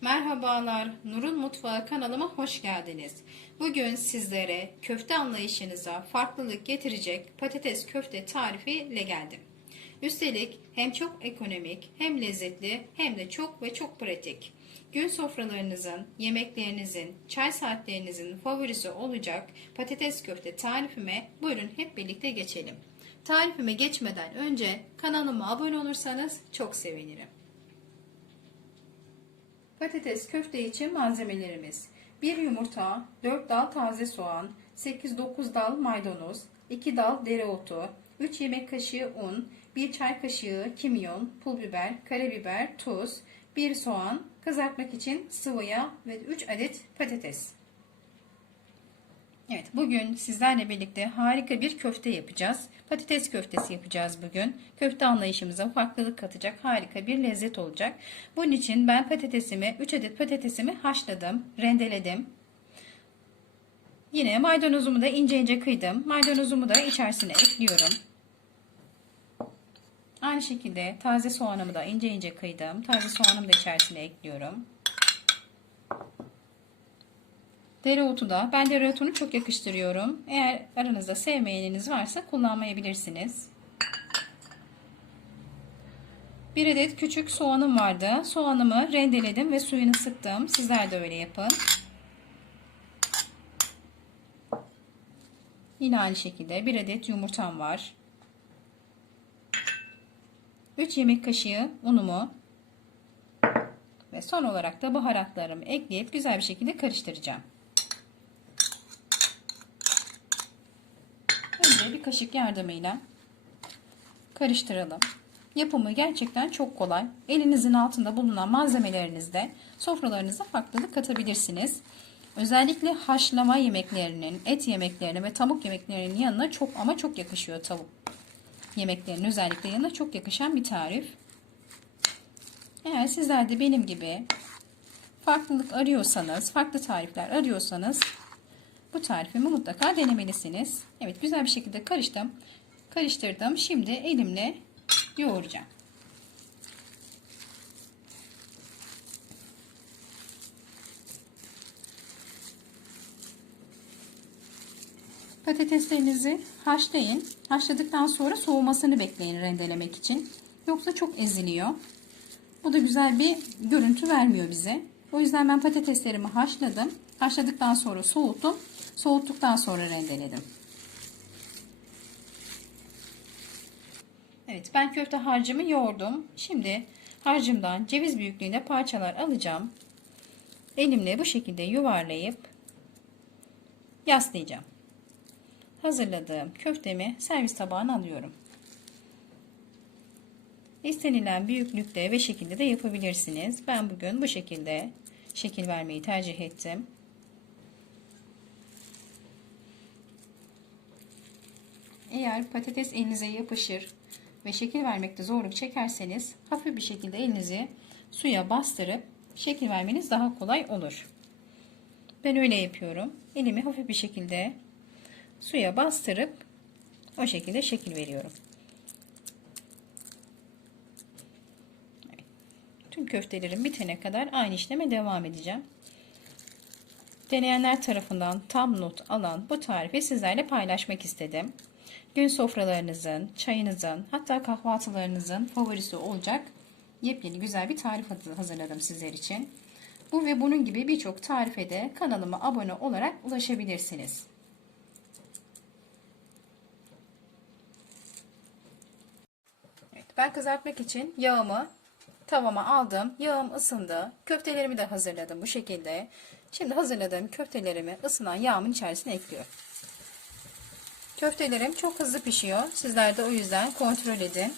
Merhabalar, Nur'un Mutfağı kanalıma hoş geldiniz. Bugün sizlere köfte anlayışınıza farklılık getirecek patates köfte tarifi ile geldim. Üstelik hem çok ekonomik, hem lezzetli, hem de çok ve çok pratik. Gün sofralarınızın, yemeklerinizin, çay saatlerinizin favorisi olacak patates köfte tarifime buyurun hep birlikte geçelim. Tarifime geçmeden önce kanalıma abone olursanız çok sevinirim. Patates köfte için malzemelerimiz 1 yumurta, 4 dal taze soğan, 8-9 dal maydanoz, 2 dal dereotu, 3 yemek kaşığı un, 1 çay kaşığı kimyon, pul biber, karabiber, tuz, 1 soğan, kızartmak için sıvı yağ ve 3 adet patates. Evet, bugün sizlerle birlikte harika bir köfte yapacağız. Patates köftesi yapacağız bugün. Köfte anlayışımıza farklılık katacak harika bir lezzet olacak. Bunun için ben patatesimi, 3 adet patatesimi haşladım, rendeledim. Yine maydanozumu da ince ince kıydım. Maydanozumu da içerisine ekliyorum. Aynı şekilde taze soğanımı da ince ince kıydım. Taze soğanımı da içerisine ekliyorum. Dereotu da ben dereotunu çok yakıştırıyorum. Eğer aranızda sevmeyeniniz varsa kullanmayabilirsiniz. Bir adet küçük soğanım vardı. Soğanımı rendeledim ve suyunu sıktım. Sizler de öyle yapın. Yine aynı şekilde bir adet yumurtam var. 3 yemek kaşığı unumu ve son olarak da baharatlarımı ekleyip güzel bir şekilde karıştıracağım. Önce bir kaşık yardımıyla karıştıralım. Yapımı gerçekten çok kolay. Elinizin altında bulunan malzemelerinizde sofralarınıza farklılık katabilirsiniz. Özellikle haşlama yemeklerinin, et yemeklerinin ve tavuk yemeklerinin yanına çok ama çok yakışıyor tavuk yemeklerinin özellikle yanına çok yakışan bir tarif. Eğer sizler de benim gibi farklılık arıyorsanız, farklı tarifler arıyorsanız bu tarifimi mutlaka denemelisiniz. Evet güzel bir şekilde karıştım. Karıştırdım. Şimdi elimle yoğuracağım. Patateslerinizi haşlayın. Haşladıktan sonra soğumasını bekleyin rendelemek için. Yoksa çok eziliyor. Bu da güzel bir görüntü vermiyor bize. O yüzden ben patateslerimi haşladım. Haşladıktan sonra soğuttum. Soğuttuktan sonra rendeledim. Evet ben köfte harcımı yoğurdum. Şimdi harcımdan ceviz büyüklüğünde parçalar alacağım. Elimle bu şekilde yuvarlayıp yaslayacağım. Hazırladığım köftemi servis tabağına alıyorum. İstenilen büyüklükte ve şekilde de yapabilirsiniz. Ben bugün bu şekilde şekil vermeyi tercih ettim. Eğer patates elinize yapışır ve şekil vermekte zorluk çekerseniz hafif bir şekilde elinizi suya bastırıp şekil vermeniz daha kolay olur. Ben öyle yapıyorum. Elimi hafif bir şekilde suya bastırıp o şekilde şekil veriyorum. Tüm köftelerim bitene kadar aynı işleme devam edeceğim. Deneyenler tarafından tam not alan bu tarifi sizlerle paylaşmak istedim. Gün sofralarınızın, çayınızın, hatta kahvaltılarınızın favorisi olacak yepyeni güzel bir tarif hazırladım sizler için. Bu ve bunun gibi birçok tarife de kanalıma abone olarak ulaşabilirsiniz. Evet, ben kızartmak için yağımı tavama aldım. Yağım ısındı. Köftelerimi de hazırladım bu şekilde. Şimdi hazırladığım köftelerimi ısınan yağımın içerisine ekliyorum. Köftelerim çok hızlı pişiyor. Sizler de o yüzden kontrol edin.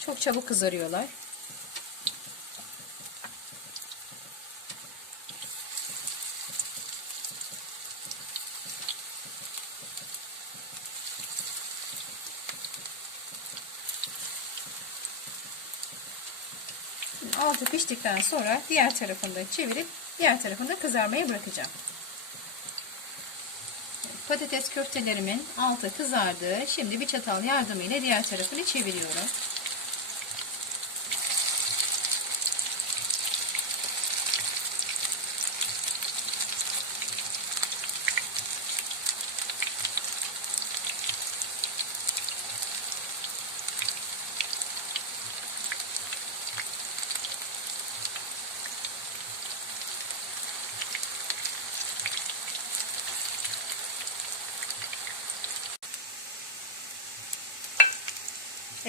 Çok çabuk kızarıyorlar. Altı piştikten sonra diğer tarafını da çevirip diğer tarafını da kızarmaya bırakacağım. Patates köftelerimin altı kızardı. Şimdi bir çatal yardımıyla diğer tarafını çeviriyorum.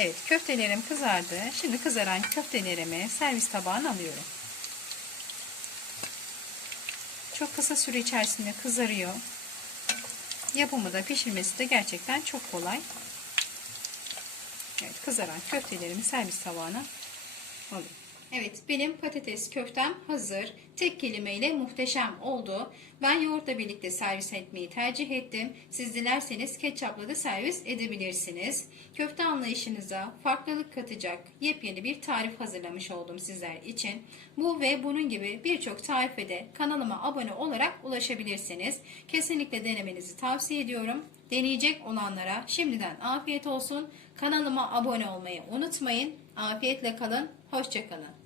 Evet köftelerim kızardı. Şimdi kızaran köftelerimi servis tabağına alıyorum. Çok kısa süre içerisinde kızarıyor. Yapımı da pişirmesi de gerçekten çok kolay. Evet kızaran köftelerimi servis tabağına alıyorum. Evet benim patates köftem hazır. Tek kelimeyle muhteşem oldu. Ben yoğurtla birlikte servis etmeyi tercih ettim. Siz dilerseniz ketçapla da servis edebilirsiniz. Köfte anlayışınıza farklılık katacak yepyeni bir tarif hazırlamış oldum sizler için. Bu ve bunun gibi birçok tarife de kanalıma abone olarak ulaşabilirsiniz. Kesinlikle denemenizi tavsiye ediyorum. Deneyecek olanlara şimdiden afiyet olsun. Kanalıma abone olmayı unutmayın. Afiyetle kalın. Hoşçakalın.